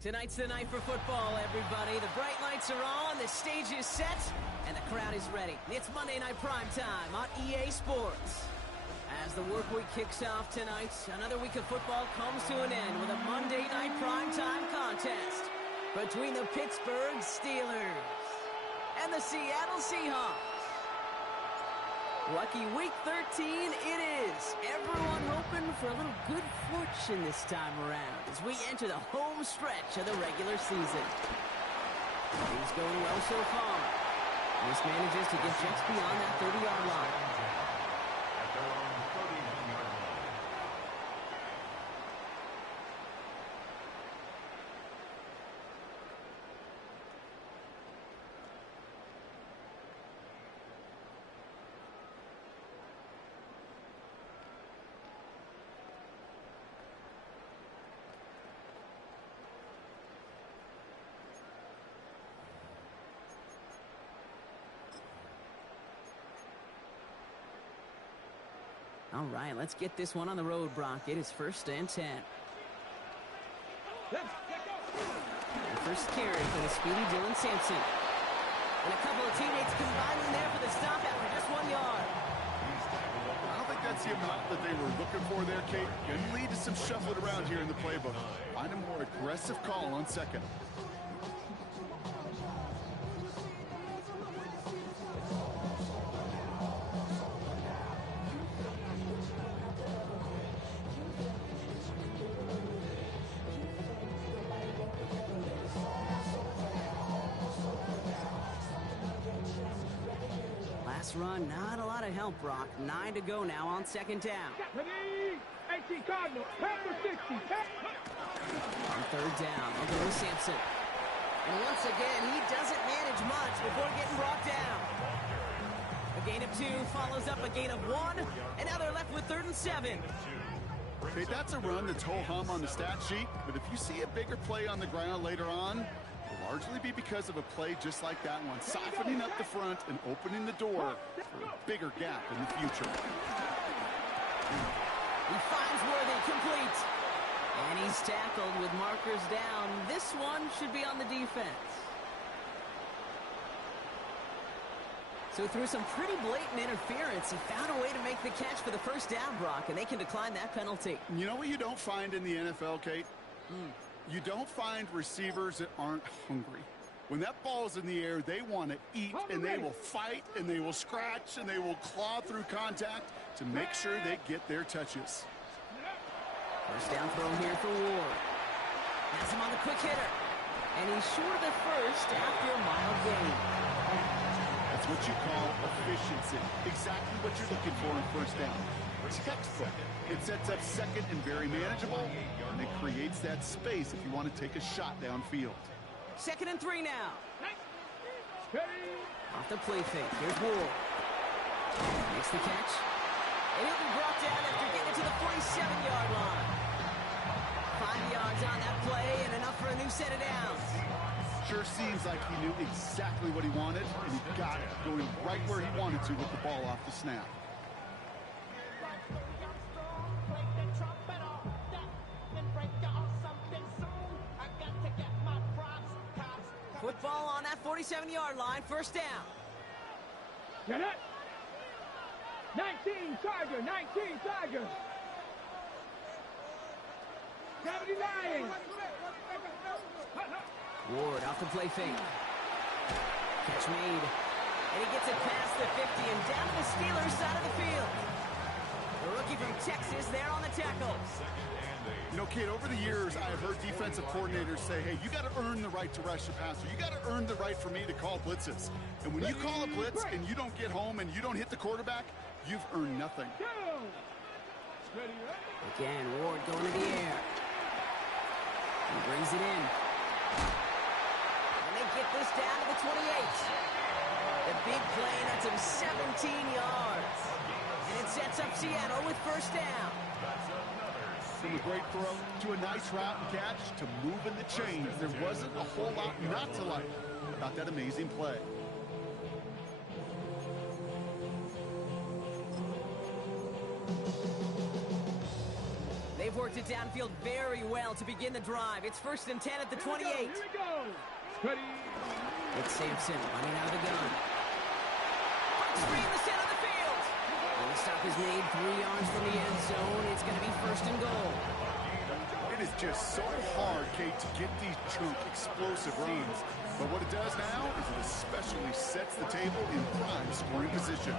Tonight's the night for football, everybody. The bright lights are on, the stage is set, and the crowd is ready. It's Monday Night Primetime on EA Sports. As the work week kicks off tonight, another week of football comes to an end with a Monday Night Primetime contest between the Pittsburgh Steelers and the Seattle Seahawks. Lucky week 13 it is. Everyone hoping for a little good fortune this time around as we enter the home stretch of the regular season. Things going well so far. This manages to get just beyond that 30-yard line. All right, let's get this one on the road, Brock. It is 1st and 10. The first carry for the speedy Dylan Sampson. And a couple of teammates combining there for the stop after just 1 yard. I don't think that's the amount that they were looking for there, Kate. Can lead to some shuffling around here in the playbook. Find a more aggressive call on second. Last run, not a lot of help, Brock. 9 to go now on 2nd down. 18 Cardinal, number 60. On 3rd down, I'll go with Sampson. And once again, he doesn't manage much before getting brought down. A gain of 2 follows up a gain of 1, and now they're left with 3rd and 7. Okay, that's a run that's ho-hum on the stat sheet, but if you see a bigger play on the ground later on, it'll largely be because of a play just like that one, softening up the front and opening the door for a bigger gap in the future. He finds Worthy complete. And he's tackled with markers down. This one should be on the defense. So through some pretty blatant interference, he found a way to make the catch for the 1st down, Brock, and they can decline that penalty. You know what you don't find in the NFL, Kate? You don't find receivers that aren't hungry. When that ball's in the air, they want to eat, and they will fight, and they will scratch, and they will claw through contact to make sure they get their touches. 1st down throw here for Ward. Has him on the quick hitter. And he's short of the 1st after a mild gain. That's what you call efficiency. Exactly what you're looking for in 1st down. Textbook. It sets up 2nd and very manageable, and it creates that space if you want to take a shot downfield. 2nd and 3 now. Off the play fake. Here's Ward. Makes the catch. And he'll be brought down after getting to the 47-yard line. 5 yards on that play and enough for a new set of downs. Sure seems like he knew exactly what he wanted, and he got it, going right where he wanted to with the ball off the snap. Football on that 47-yard line, 1st down. Get it. 19 Tiger, 19 Tiger. 79. Ward off the play fake. Catch made. And he gets it past the 50 and down to the Steelers side of the field. The rookie from Texas there on the tackle. You know, Kate, over the years, I have heard defensive coordinators say, hey, you got to earn the right to rush the passer. You got to earn the right for me to call blitzes. And when you call a blitz and you don't get home and you don't hit the quarterback, you've earned nothing. Again, Ward going to the air. He brings it in. And they get this down to the 28. The big play, that's him 17 yards. And it sets up Seattle with 1st down. From a great throw to a nice route and catch to moving the chains. There wasn't a whole lot not to like about that amazing play. They They've worked it downfield very well to begin the drive. It's 1st and 10 at the 28. Here we go. Ready. It's Sampson running out of the gun. Quick screen in the center of the field. And the stop is made 3 yards from the end zone. It's going to be 1st and goal. It is just so hard, Kate, to get these chunk explosive runs. But what it does now is it especially sets the table in prime scoring position.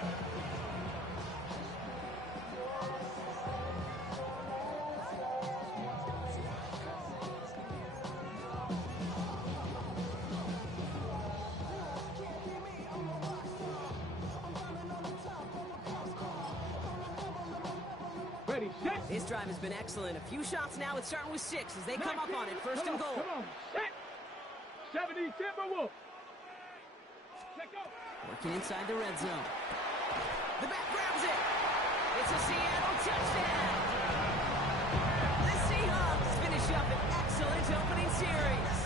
Ready, set. This drive has been excellent. A few shots now. It's starting with 6 as they come up on it. 1st and goal. Come on, set. 70 Timberwolves. Check out. Working inside the red zone. The back grabs it. It's a Seattle touchdown. The Seahawks finish up an excellent opening series.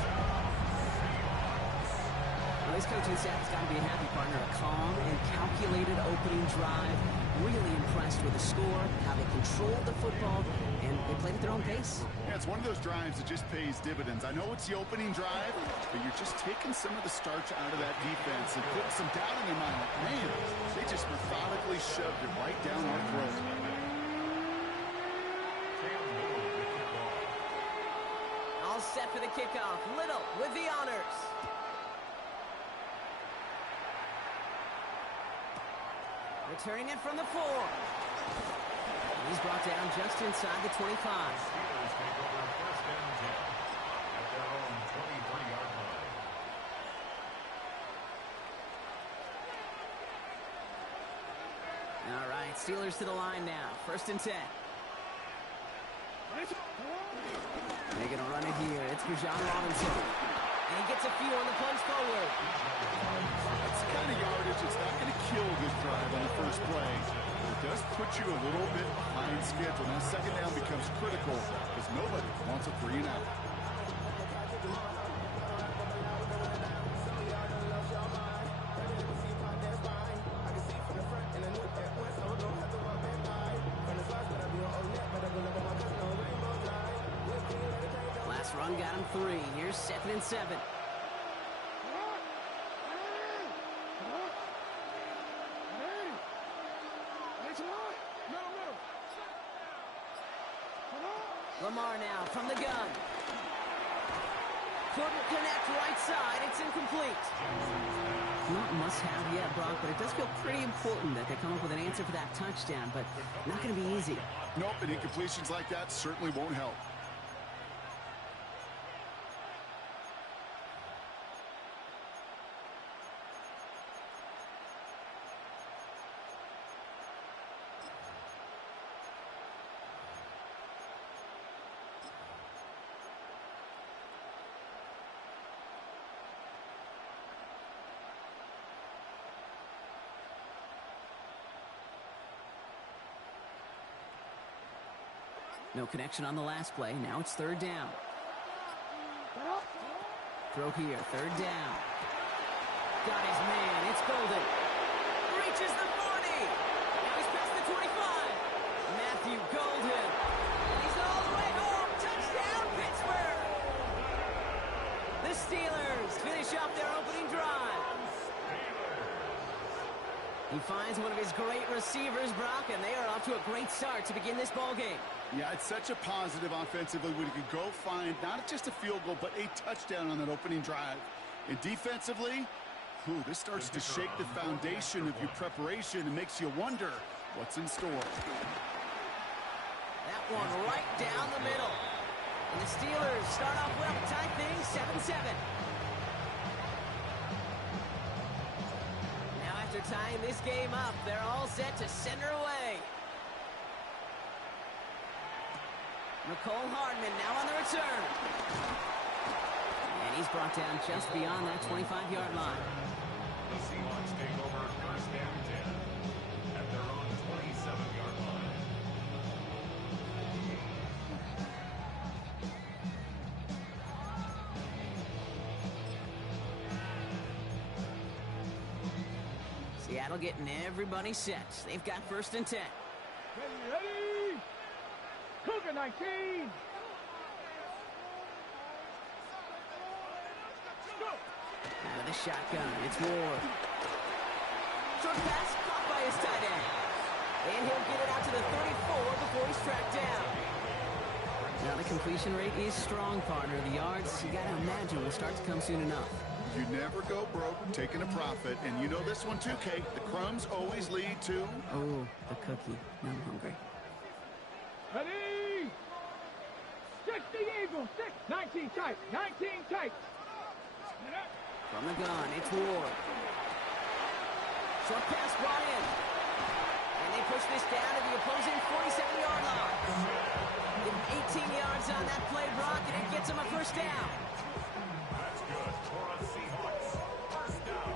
Well, this coaching staff has got to be a happy partner. A calm and calculated opening drive. Really impressed with the score, how they controlled the football, and they played at their own pace. Yeah, it's one of those drives that just pays dividends. I know it's the opening drive, but you're just taking some of the starch out of that defense and putting some doubt in their mind. Like, man, they just methodically shoved it right down our throat. All set for the kickoff. Little with the honors. Returning it from the 4. He's brought down just inside the 25. Steelers take over 1st and 10 at their own 23-yard line. All right, Steelers to the line now. 1st and 10. They're going to run it here. It's Bijan Robinson. And he gets a few on the punch forward. It's the kind of yardage that's not going to kill this drive on the first play. It does put you a little bit behind schedule. Now, 2nd down becomes critical because nobody wants a 3 and out. Last run got him 3. Here's 2nd and 7. Lamar now from the gun. Couldn't connect right side. It's incomplete. Not must-have yet, Brock, but it does feel pretty important that they come up with an answer for that touchdown, but not going to be easy. Nope, and incompletions like that certainly won't help. No connection on the last play. Now it's 3rd down. Throw here, 3rd down. Got his man. It's Golden. Reaches the 40. Now he's past the 25. Matthew Golden. And he's all the way home. Touchdown, Pittsburgh. The Steelers finish off their opening drive. He finds one of his great receivers, Brock, and they are off to a great start to begin this ball game. Yeah, it's such a positive offensively when you can go find not just a field goal, but a touchdown on that opening drive. And defensively, this starts to shake the foundation of your preparation and makes you wonder what's in store. That one right down the middle. And the Steelers start off well to tie things 7-7. Now after tying this game up, they're all set to send her away. Nicole Hardman now on the return. And he's brought down just beyond that 25-yard line. The Seahawks take over 1st and 10 at their own 27-yard line. Seattle getting everybody set. They've got 1st and 10. Ready. Cougar 19. Go. With a shotgun, it's Ward. Short pass caught by his tight end. And he'll get it out to the 34 before he's tracked down. Now the completion rate is strong, partner. The yards, you got to imagine, will start to come soon enough. You never go broke taking a profit, and you know this one too, Kate. The crumbs always lead to... Oh, the cookie. Now I'm hungry. Ready. 60 Eagles. 19 tight. 19 tight. From the gun, it's Ward. Short pass brought in. And they push this down to the opposing 47-yard line. Give him 18 yards on that play, Brock, and it gets him a first down. That's good for a Seahawks. First down.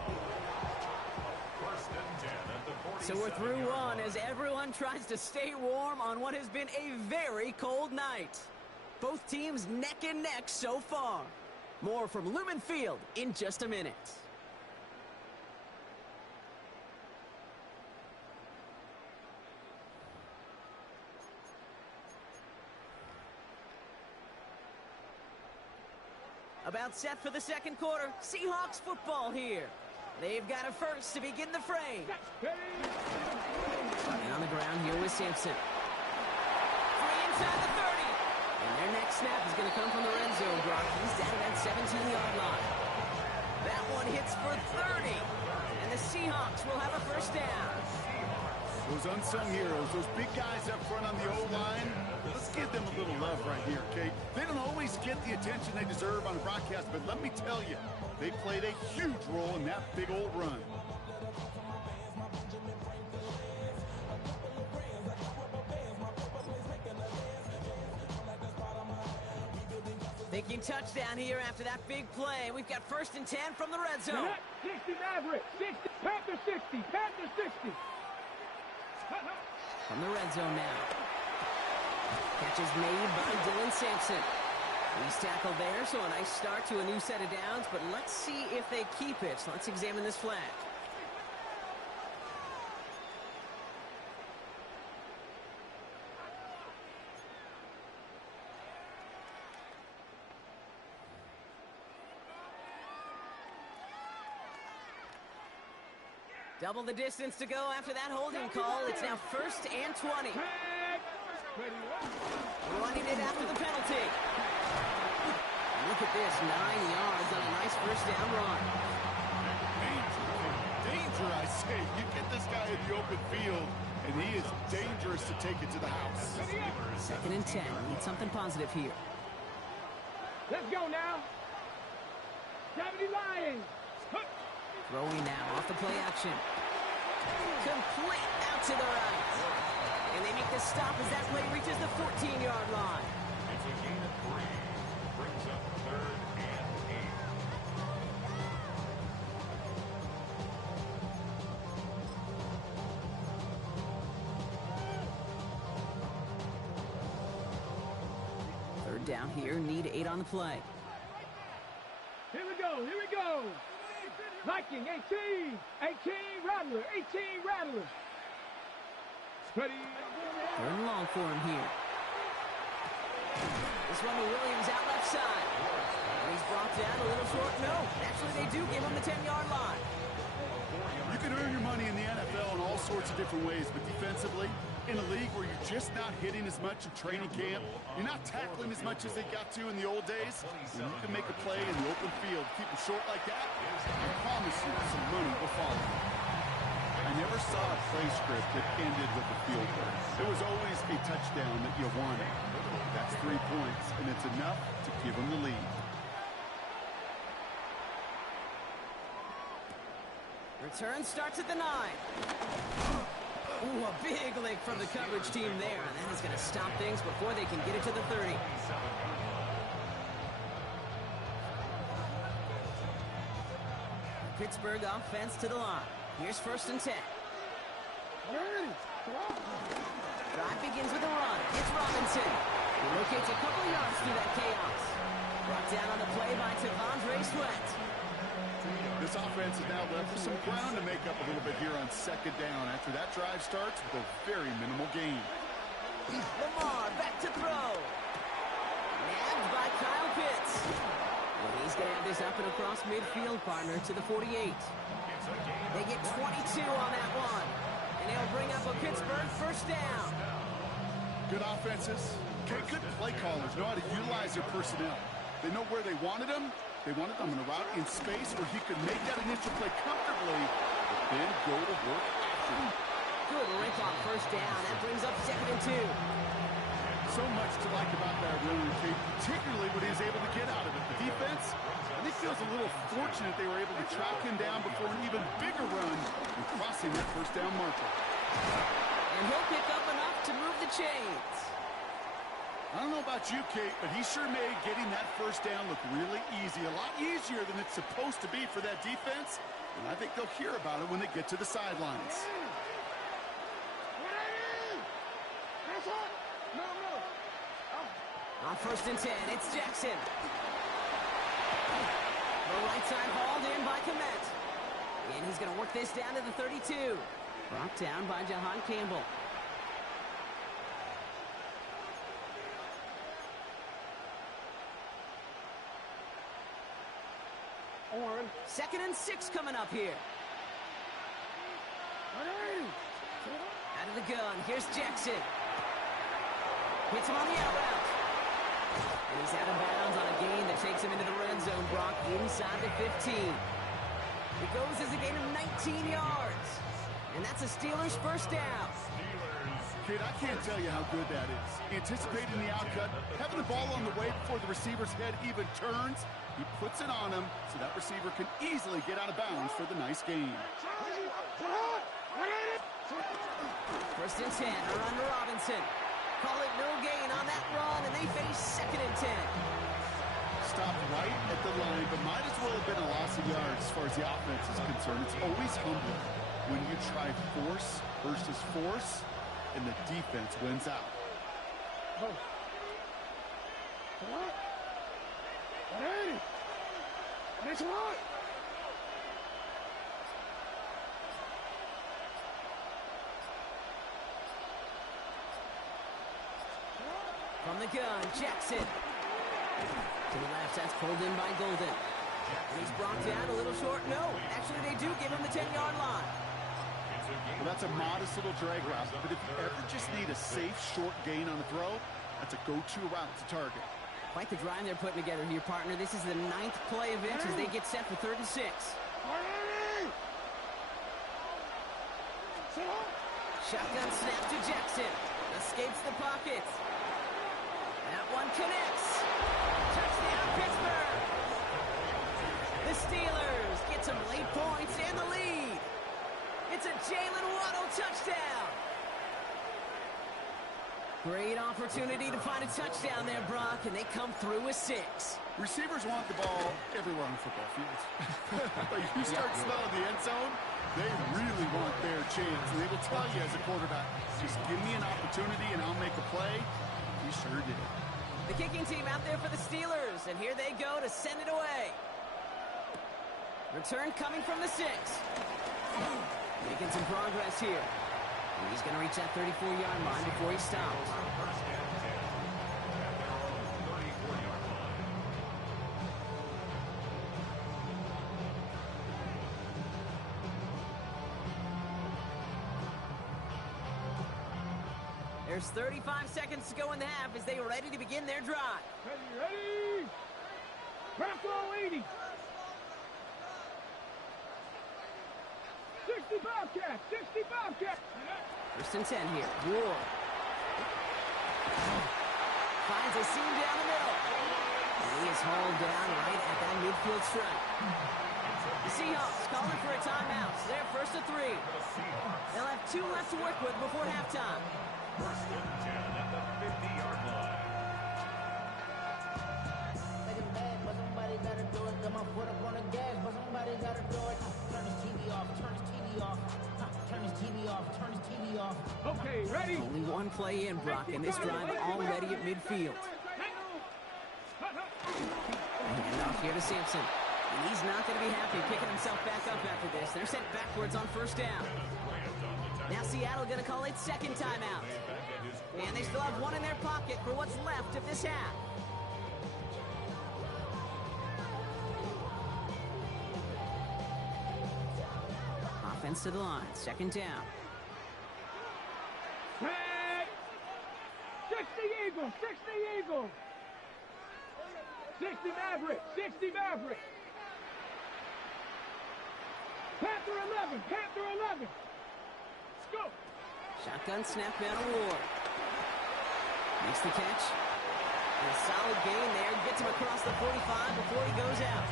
First and 10 at the 47. So we're through one as everyone tries to stay warm on what has been a very cold night. Both teams neck and neck so far. More from Lumen Field in just a minute. About set for the second quarter. Seahawks football here. They've got a first to begin the fray. And on the ground here with Sampson. Free inside the 30. And their next snap is going to come from the red zone, Brock. He's down at that 17-yard line. That one hits for 30. And the Seahawks will have a first down. Those unsung heroes, those big guys up front on the O-line, let's give them a little love right here, Kate. They don't always get the attention they deserve on the broadcast, but let me tell you, they played a huge role in that big old run. Thinking touchdown here after that big play. We've got first and 10 from the red zone. 60 Maverick. 60. Panther 60. Panther 60. From the red zone now. Catch is made by Dylan Sampson. He's tackled there, so a nice start to a new set of downs, but let's see if they keep it. So let's examine this flag. Double the distance to go after that holding call. It's now first and 20. Running it after the penalty. Look at this, 9 yards on a nice first down run. Danger, I say. You get this guy in the open field, and he is dangerous to take it to the house. Second and 10. Need something positive here. Let's go now. 70 Lions. Throwing now off the play action. Complete out to the right. And they make the stop as that play reaches the 14-yard line. It's a gain of 3. Brings up third and 8. Third down here. Need 8 on the play. Here we go. Here we go. Viking 18. 18 Rattler. 18 Rattler. Ready. Third and long for him here. This one to Williams out left side. And he's brought down a little short. No, actually they do give him the 10-yard line. You can earn your money in the NFL in all sorts of different ways, but defensively, in a league where you're just not hitting as much in training camp, you're not tackling as much as they got to in the old days, when you can make a play in the open field, keep them short like that, I promise you some money will follow. I never saw a play script that ended with a field goal. There was always a touchdown that you wanted. That's 3 points, and it's enough to give them the lead. Return starts at the 9. Ooh, a big leg from the coverage team there. And that is going to stop things before they can get it to the 30. Pittsburgh offense to the line. Here's first and 10. Drive begins with a run. It's Robinson. He locates a couple of yards through that chaos. Brought down on the play by Tavondre Sweat. This offense is now left with some ground to make up a little bit here on second down after that drive starts with a very minimal gain. Lamar back to throw. Nabbed by Kyle Pitts. And he's going to have this up and across midfield, partner, to the 48. They get 22 on that one. And they'll bring up a Pittsburgh first down. Good offenses. Okay, good play callers know how to utilize their personnel. They know where they wanted them. They wanted them in a route in space where he could make that initial play comfortably, but then go to work after. Good rip on first down. That brings up 2nd and 2. So much to like about that run, Kate, particularly what he was able to get out of it. The defense, I think, feels a little fortunate they were able to track him down before an even bigger run and crossing that first down marker. And he'll pick up enough to move the chains. I don't know about you, Kate, but he sure made getting that first down look really easy. A lot easier than it's supposed to be for that defense. And I think they'll hear about it when they get to the sidelines. On 1st and 10, it's Jackson. The right side hauled in by Komet. And he's going to work this down to the 32. Brought down by Jahan Campbell. On. 2nd and 6 coming up here. Out of the gun, here's Jackson. Hits him on the out route. And he's out of bounds on a gain that takes him into the red zone, Brock, inside the 15. It goes as a gain of 19 yards. And that's a Steelers first down. Kid, I can't tell you how good that is. Anticipating the outcut, having the ball on the way before the receiver's head even turns. He puts it on him so that receiver can easily get out of bounds for the nice gain. 1st and 10, a run to Robinson. Call it no gain on that run, and they face 2nd and 10. Stopped right at the line, but might as well have been a loss of yards as far as the offense is concerned. It's always humbling when you try force versus force, and the defense wins out. From the gun, Jackson. To the left, that's pulled in by Golden. And he's brought down a little short. No, actually they do give him the 10-yard line. Well, that's a modest little drag route, but if you ever just need a safe, short gain on a throw, that's a go-to route to target. Quite the drive they're putting together here, partner. This is the 9th play of it as they get set for 3rd and 6. Shotgun snap to Jackson. Escapes the pocket. That one connects. Touchdown, Pittsburgh. The Steelers get some late points and the lead. It's a Jalen Waddle touchdown. Great opportunity to find a touchdown there, Brock, and they come through with 6. Receivers want the ball everywhere on the football field. But you start smelling the end zone, they really want their chance. And they will tell you as a quarterback, just give me an opportunity and I'll make a play. He sure did. The kicking team out there for the Steelers, and here they go to send it away. Return coming from the 6. Making some progress here. He's going to reach that 34-yard line before he stops. There's 35 seconds to go in the half as they are ready to begin their drive. Ready? Craft all 80. 60 Bobcats, 60 Bobcats. 1st and 10 here. Ward. Finds a seam down the middle. And he is hauled down right at that midfield stripe. The Seahawks calling for a timeout. So they're 1st and 3. They'll have 2 left to work with before halftime. 1st and 10 at the 50-yard line. Making bad, but somebody gotta do it. Got my foot up on the gas, but somebody gotta do it. Turn this TV off, turn this TV off. Turn this TV off, turn this TV off. Okay, ready? Only one play in, Brock, and this drive already at midfield. And off here to Sampson. And he's not going to be happy picking himself back up after this. They're sent backwards on 1st down. Now Seattle going to call it 2nd timeout. And they still have one in their pocket for what's left of this half. Offense to the line, second down. Hey! 60 Eagles, 60 Eagles. 60 Maverick, 60 Maverick. Panther 11, Panther 11. Let's go. Shotgun snap down to Ward. Makes the catch. And a solid gain there. Gets him across the 45 before he goes out.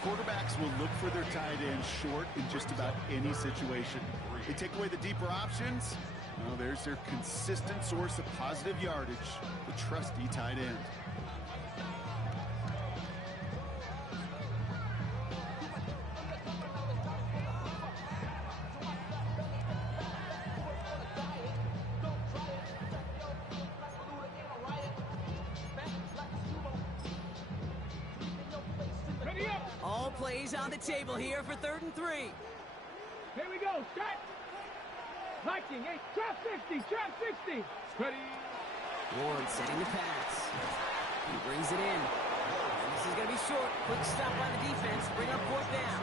Quarterbacks will look for their tight end short in just about any situation. They take away the deeper options. Well, there's their consistent source of positive yardage, the trusty tight end. Ready up. All plays on the table here for 3rd and 3. Here we go, set. Viking, hey, trap 60, trap 60. Ready. Ward setting the pass. He brings it in. And this is going to be short. Quick stop by the defense. Bring up 4th down.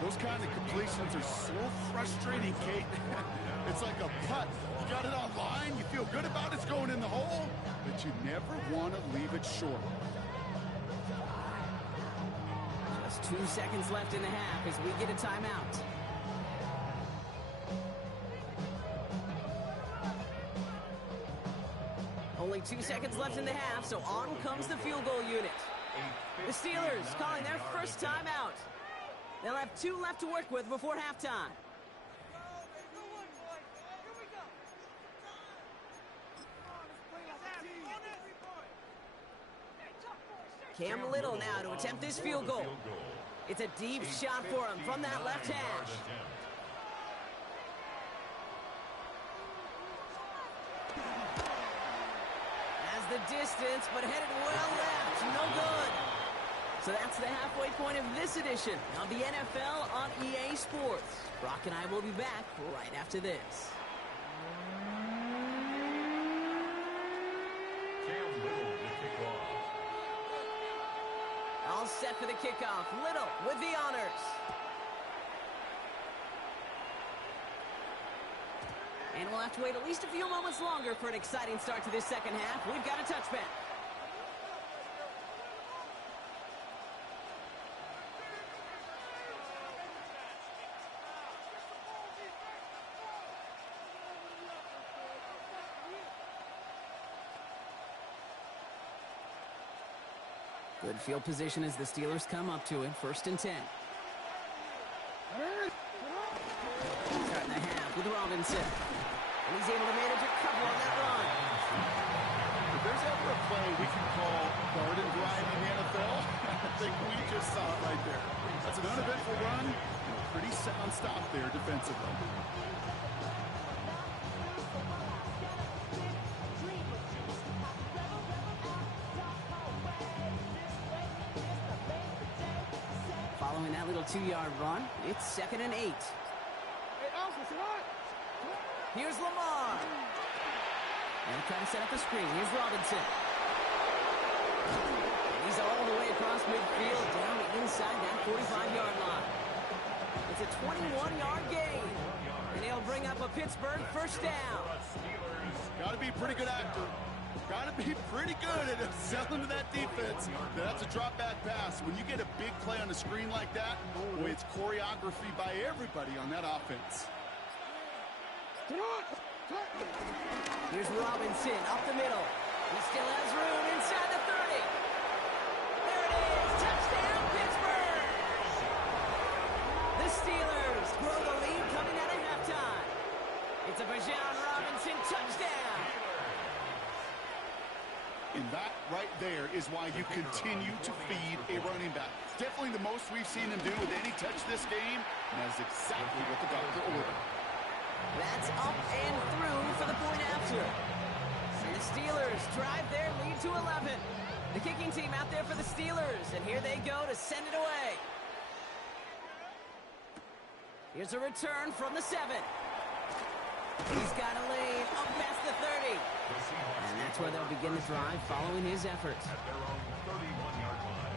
Those kind of completions are so frustrating, Kate. It's like a putt. You got it on line, you feel good about it's going in the hole, but you never want to leave it short. Just 2 seconds left in the half as we get a timeout. Only 2 seconds left in the half, so on comes the field goal unit. The Steelers calling their first timeout. They'll have 2 left to work with before halftime. Cam Little now to attempt this field goal. It's a deep shot for him from that left hash. Has the distance, but headed well left. No good. So that's the halfway point of this edition of the NFL on EA Sports. Brock and I will be back right after this. All set for the kickoff. Little with the honors. And we'll have to wait at least a few moments longer for an exciting start to this second half. We've got a touchback. Good field position as the Steelers come up to it. 1st and 10. Starting the half with Robinson. And he's able to manage a couple on that run. If there's ever a play we can call garden variety in the NFL, I think we just saw it right there. That's an uneventful run and a pretty sound stop there defensively. Following that little 2-yard run, it's 2nd and 8. Here's Lamar. And trying to set up a screen. Here's Robinson. He's all the way across midfield, down inside that 45-yard line. It's a 21-yard gain. And he'll bring up a Pittsburgh 1st down. Got to be a pretty good actor. Got to be pretty good at selling to that defense. That's a drop back pass. When you get a big play on the screen like that, boy, it's choreography by everybody on that offense. Here's Robinson up the middle. He still has room inside the 30. There it is. Touchdown, Pittsburgh. The Steelers grow the lead coming out of halftime. It's a Bijan Robinson touchdown. And that right there is why you continue to feed a running back. Definitely the most we've seen him do with any touch this game, and that's exactly what the doctor ordered. That's up and through for the point after. And the Steelers drive their lead to 11. The kicking team out there for the Steelers, and here they go to send it away. Here's a return from the 7. He's got a lane up past the 30. And that's where they'll begin the drive following his efforts. At their own 31-yard line.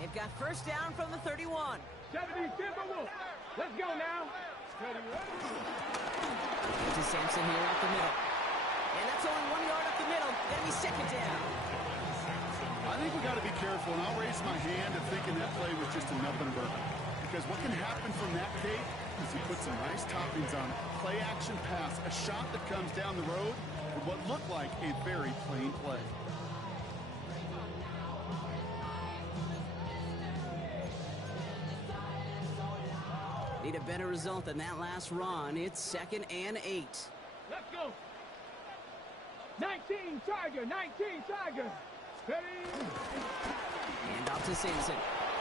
They've got first down from the 31. 70 Timberwolves. Let's go now. Steady, ready. To Sampson here up the middle. And that's only 1 yard up the middle. Gonna be second down. I think we got to be careful, and I'll raise my hand of thinking that play was just a nothing burger. Because what can happen from that, Kate, is he puts some nice toppings on it. Play action pass, a shot that comes down the road for what looked like a very plain play. Need a better result than that last run. It's 2nd and 8. Let's go. 19 Tiger, 19 Tiger. Ready. And off to Sampson.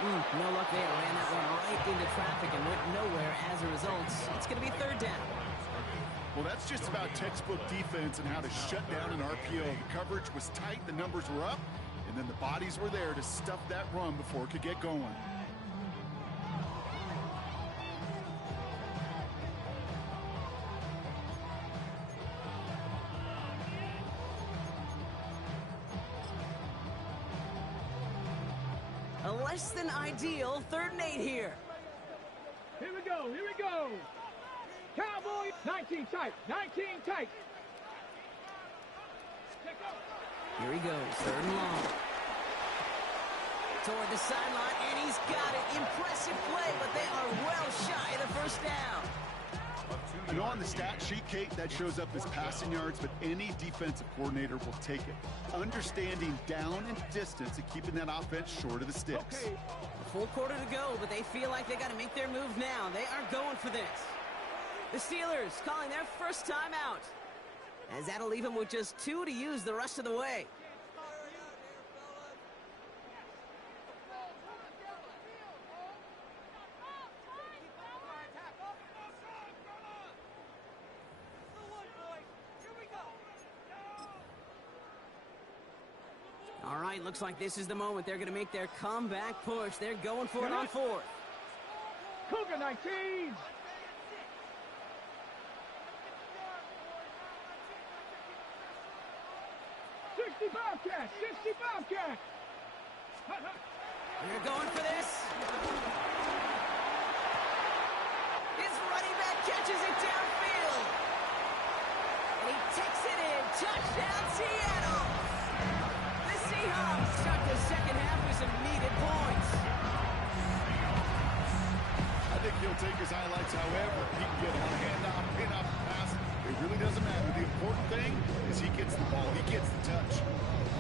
No luck there. Ran that one right into traffic and went nowhere as a result. It's going to be third down. Well, that's just about textbook defense and how to shut down an RPO. The coverage was tight, the numbers were up, and then the bodies were there to stuff that run before it could get going. A less than ideal 3rd and 8 here. Here we go, here we go. Cowboy, 19 tight, 19 tight. Here he goes, 3rd and long. Toward the sideline, and he's got it. Impressive play, but they are well shy of the first down. I know on the stat sheet, Kate, that shows up as passing yards, but any defensive coordinator will take it. Understanding down and distance and keeping that offense short of the sticks. Okay. A full quarter to go, but they feel like they got to make their move now. They are going for this. The Steelers calling their first time out, as that'll leave them with just 2 to use the rest of the way. All right, looks like this is the moment they're going to make their comeback push. They're going for it on 4th. Cougar 19. Bobcat, 60 Bobcat. They're going for this. His running back catches it downfield. And he takes it in. Touchdown, Seattle. The Seahawks start the second half with some needed points. I think he'll take his highlights however he can get on a handoff, pin-off, pass. It really doesn't matter. The important thing is he gets the ball. He gets the touch.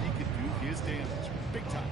He can do his damage. Big time.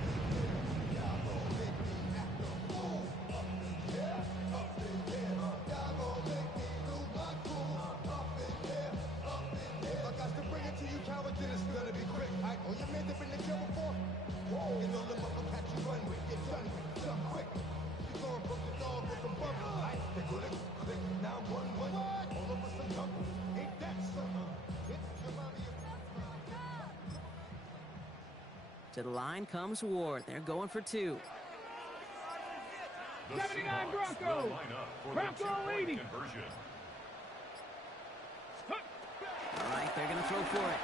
To the line comes Ward. They're going for 2. 79 Bronco. Bronco 80. All right, they're going to throw for it.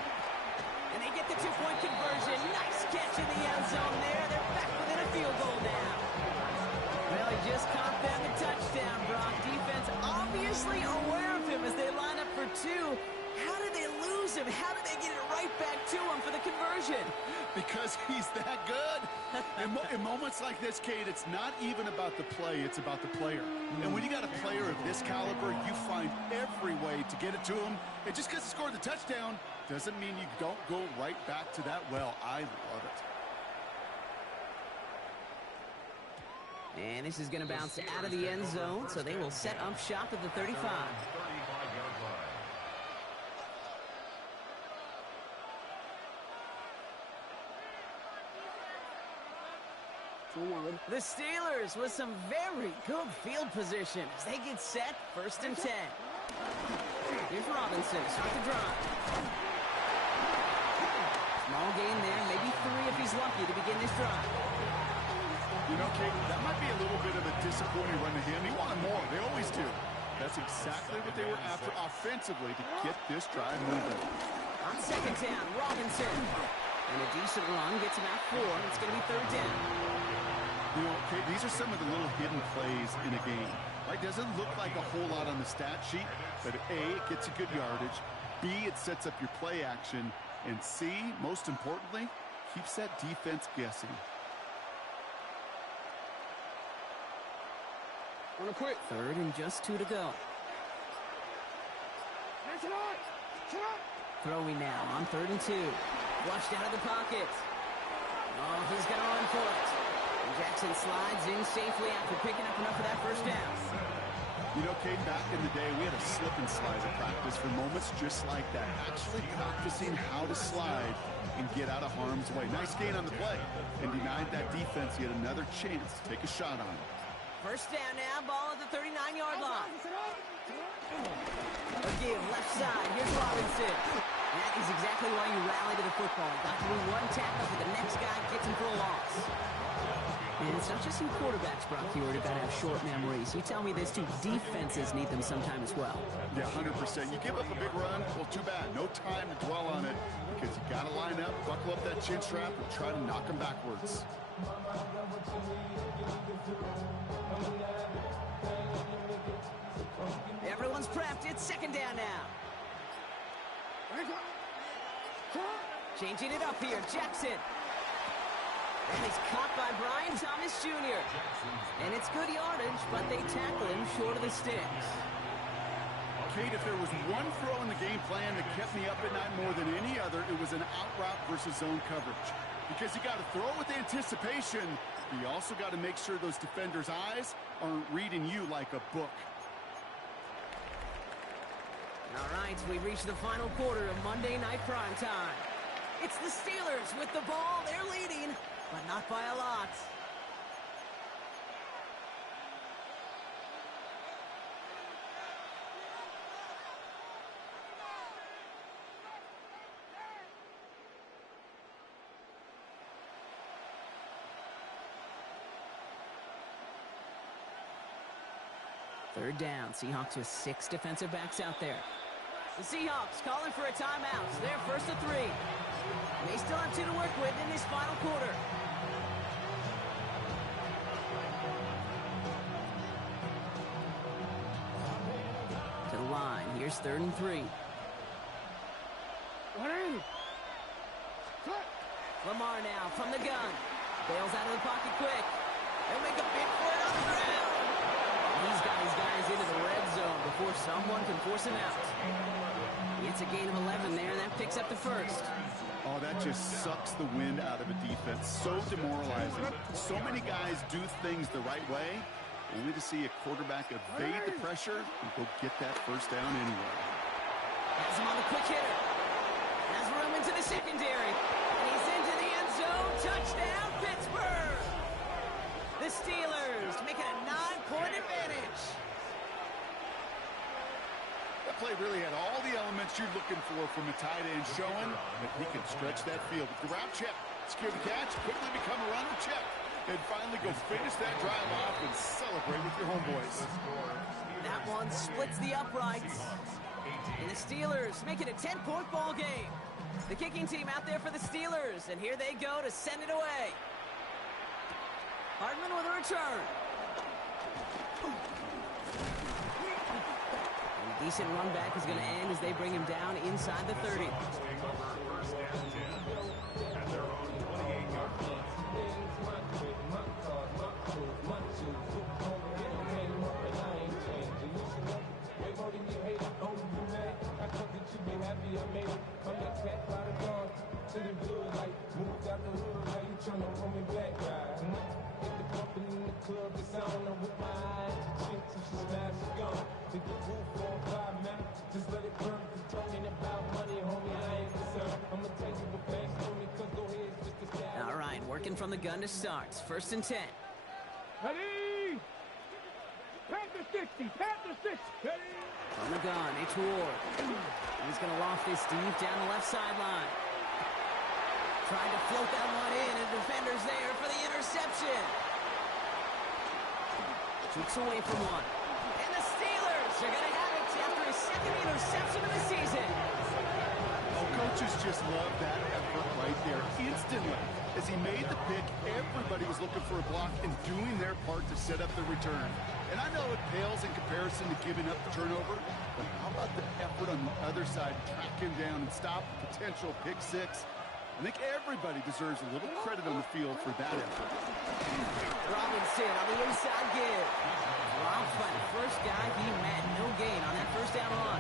And they get the 2-point conversion. Nice catch in the end zone there. They're back within a field goal now. Well, he just caught them a touchdown, Brock. Defense obviously aware of him as they line up for 2. How did they lose him? How did they get it right back to him for the conversion? Because he's that good. In moments like this, Kate, it's not even about the play, it's about the player. And when you got a player of this caliber, you find every way to get it to him. And just because he scored the touchdown doesn't mean you don't go right back to that well. I love it. And this is going to bounce out of the end zone, so they will set up shop at the 35. 35-yard line. The Steelers with some very good field position as they get set, 1st and 10. Here's Robinson, start the drive. Small gain there, maybe 3 if he's lucky to begin this drive. You know, Kate, that might be a little bit of a disappointing run to him. He wanted more. They always do. That's exactly what they were after offensively to get this drive moving. On 2nd down, Robinson. And a decent run gets him out 4. It's going to be 3rd down. You know, Kate, these are some of the little hidden plays in a game. Right? Doesn't look like a whole lot on the stat sheet, but A, it gets you good yardage. B, it sets up your play action. And C, most importantly, keeps that defense guessing. On a quick. 3rd and just 2 to go. Throwing now on 3rd and 2. Flushed out of the pocket. Oh, he's going to run for it. And Jackson slides in safely after picking up enough of that 1st down. You know, Kate, back in the day, we had a slip and slide at practice for moments just like that. Actually practicing how to slide and get out of harm's way. Nice gain on the play. And denied that defense yet another chance to take a shot on him. 1st down now, ball at the 39-yard line. Again, left side, here's Robinson. That is exactly why you rally to the football. Got to do 1 tackle for the next guy, gets him for a loss. And it's not just in quarterbacks, Brock, you worried about have short memories. You tell me this too, defenses need them sometime as well. Yeah, 100%. You give up a big run, well, too bad. No time to dwell on it because you got to line up, buckle up that chin strap, and try to knock them backwards. Everyone's prepped. It's 2nd down now. Changing it up here, Jackson. And he's caught by Brian Thomas Jr. And it's good yardage, but they tackle him short of the sticks. Kate, if there was one throw in the game plan that kept me up at night more than any other, it was an out route versus zone coverage. Because you got to throw with anticipation, but you also got to make sure those defenders' eyes aren't reading you like a book. All right, we've reached the final quarter of Monday Night Primetime. It's the Steelers with the ball. They're leading, but not by a lot. Third down, Seahawks with 6 defensive backs out there. The Seahawks calling for a timeout. They're 1st and 3. They still have 2 to work with in this final quarter. To the line. Here's 3rd and 3. Lamar now from the gun. Bails out of the pocket quick. They'll make a big play on the ground. He's got his guys into the red zone before someone can force him out. It's a gain of 11 there, and that picks up the 1st. Oh, that just sucks the wind out of a defense. So demoralizing. So many guys do things the right way, only to see a quarterback evade the pressure and go get that 1st down anyway. Has him on the quick hitter. Has room into the secondary. And he's into the end zone. Touchdown, Pittsburgh! The Steelers making a 9-point advantage. That play really had all the elements you're looking for from a tight end, showing that he can stretch that field. With the route check, secure the catch, quickly become a runner check, and finally go finish that drive off and celebrate with your homeboys. That one splits the uprights. And the Steelers making a 10-point ball game. The kicking team out there for the Steelers, and here they go to send it away. Hardman with a return. And a decent run back is going to end as they bring him down inside the 30. formation from the gun to start. It's 1st and 10. Ready? Panther 60, Panther 60. Ready? From the gun, it's Ward. He's going to loft this deep down the left sideline. Trying to float that one in, and the defender's there for the interception. Keeps away from one. And the Steelers are going to have it after his 2nd interception of the season. Oh, coaches just love that effort right there. Instantly, as he made the pick, everybody was looking for a block and doing their part to set up the return. And I know it pales in comparison to giving up the turnover, but how about the effort on the other side, track him down and stop a potential pick six? I think everybody deserves a little credit on the field for that effort. Robinson on the inside give. Dropped by the first guy he met. No gain on that 1st down run.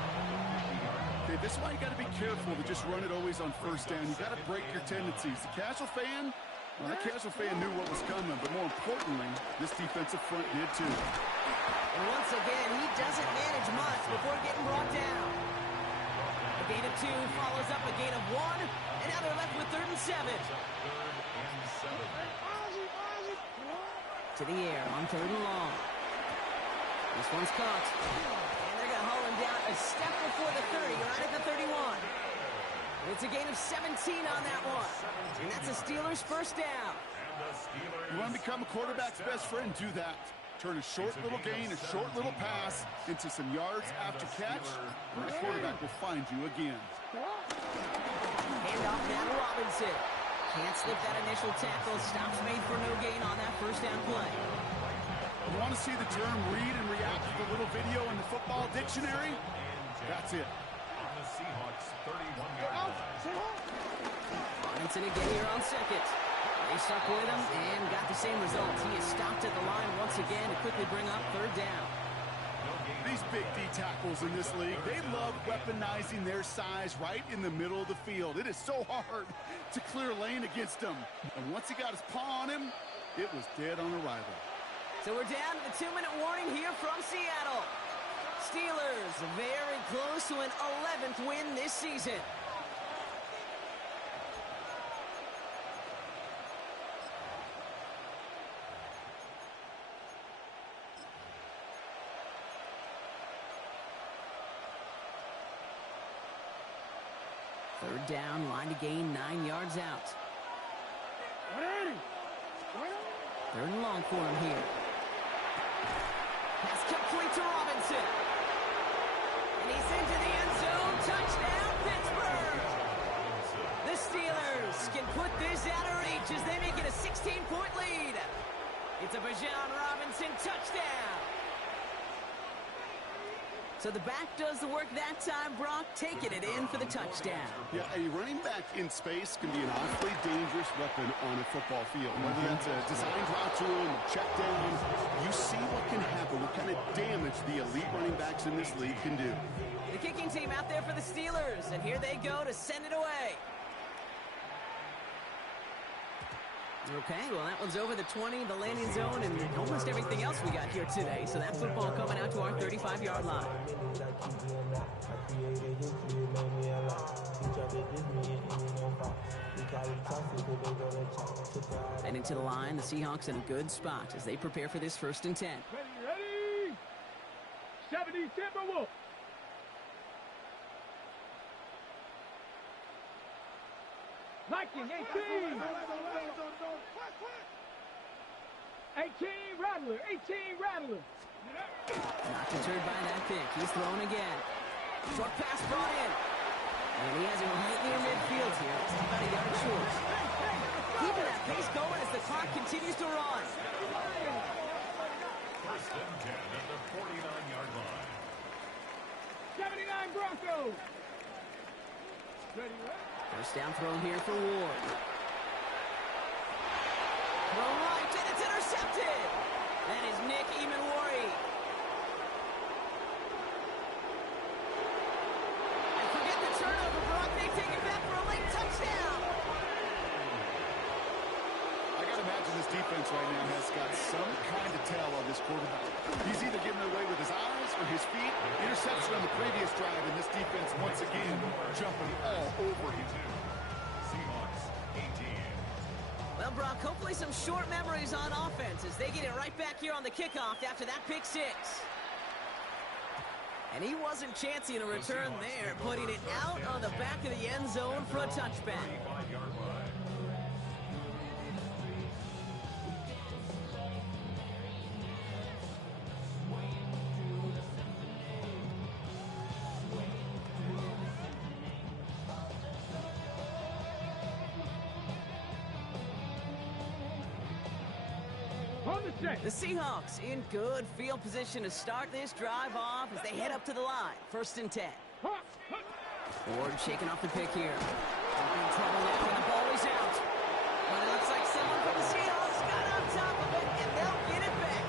Okay, this is why you got to be careful to just run it always on 1st down. You got to break your tendencies. The casual fan, well, that casual fan knew what was coming, but more importantly, this defensive front did too. And once again, he doesn't manage much before getting brought down. A gain of 2 follows up a gain of 1, and now they're left with 3rd and 7. To the air on 3rd and long. This one's caught. And they're going to haul him down a step before the 30, right at the 31. It's a gain of 17 on that one. And that's a Steelers 1st down. You want to become a quarterback's best friend, do that. Turn a short little gain, a short little pass into some yards after catch, and the quarterback will find you again. Hand off now to Robinson. Can't slip that initial tackle. Stops made for no gain on that 1st down play. You want to see the term read and react to the little video in the football dictionary? That's it. On the Seahawks 31-yard line. Robinson again here on 2nd. They stuck with him and got the same results. He is stopped at the line once again to quickly bring up 3rd down. These big D tackles in this league, they love weaponizing their size right in the middle of the field. It is so hard to clear lane against them. And once he got his paw on him, it was dead on arrival. So we're down to the 2-minute warning here from Seattle. Steelers very close to an 11th win this season. Third down, line to gain 9 yards out. 3rd and long for him here. Pass complete to Robinson. And he's into the end zone. Touchdown, Pittsburgh! The Steelers can put this out of reach as they make it a 16-point lead. It's a Bijan Robinson touchdown. So the back does the work that time, Brock, taking it in for the touchdown. Yeah, a running back in space can be an awfully dangerous weapon on a football field. Whether that's a designed route to him, check down, you see what can happen, what kind of damage the elite running backs in this league can do. The kicking team out there for the Steelers, and here they go to send it away. Okay, well, that one's over the 20, the landing zone, and almost everything else we got here today. So that football coming out to our 35-yard line. And into the line, the Seahawks in a good spot as they prepare for this 1st and 10. Ready? 70 Timberwolves. Viking 18. 18 Rattler. 18 Rattler. Not deterred by that pick. He's thrown again. Short pass brought in. And he has it right near midfield here. It's about a yard short. Keeping that pace going as the clock continues to run. 1st and 10 at the 49-yard line. 79 Broncos. Ready? 1st down throw here for Ward. Throw right, and it's intercepted. That is Nick Emanwari. And forget the turnover, Brock. They take it back for a late touchdown. I got to imagine this defense right now has got some kind of tell on this quarterback. He's either getting away with his eyes or his feet. Interception on the previous drive, and this defense once again jumping all over him. Seahawks 18. Well, Brock, hopefully some short memories on offense as they get it right back here on the kickoff after that pick six. And he wasn't chancing a return there, putting it out on the back of the end zone for a touchback. The Seahawks in good field position to start this drive off as they head up to the line. 1st and 10. Ford shaking off the pick here. In trouble now when the ball is out. But it looks like someone from the Seahawks got on top of it, and they'll get it back.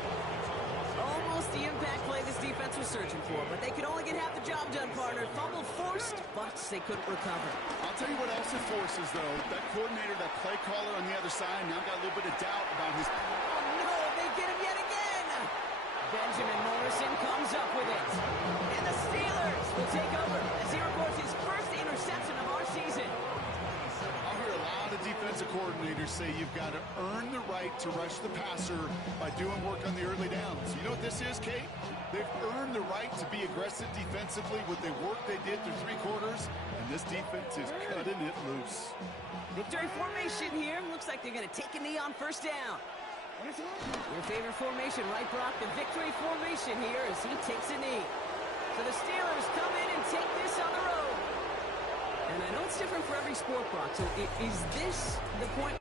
Almost the impact play this defense was searching for, but they could only get half the job done, partner. Fumble forced, but they couldn't recover. I'll tell you what else it forces, though. That coordinator, that play caller on the other side, now got a little bit of doubt about his... Get him yet again. Benjamin Morrison comes up with it. And the Steelers will take over as he records his first interception of our season. I hear a lot of defensive coordinators say you've got to earn the right to rush the passer by doing work on the early downs. You know what this is, Kate? They've earned the right to be aggressive defensively with the work they did through 3 quarters, and this defense is cutting it loose. Victory formation here. Looks like they're going to take a knee on 1st down. Your favorite formation, right, Brock? The victory formation here as he takes a knee. So the Steelers come in and take this on the road. And I know it's different for every sport, Brock. So is this the point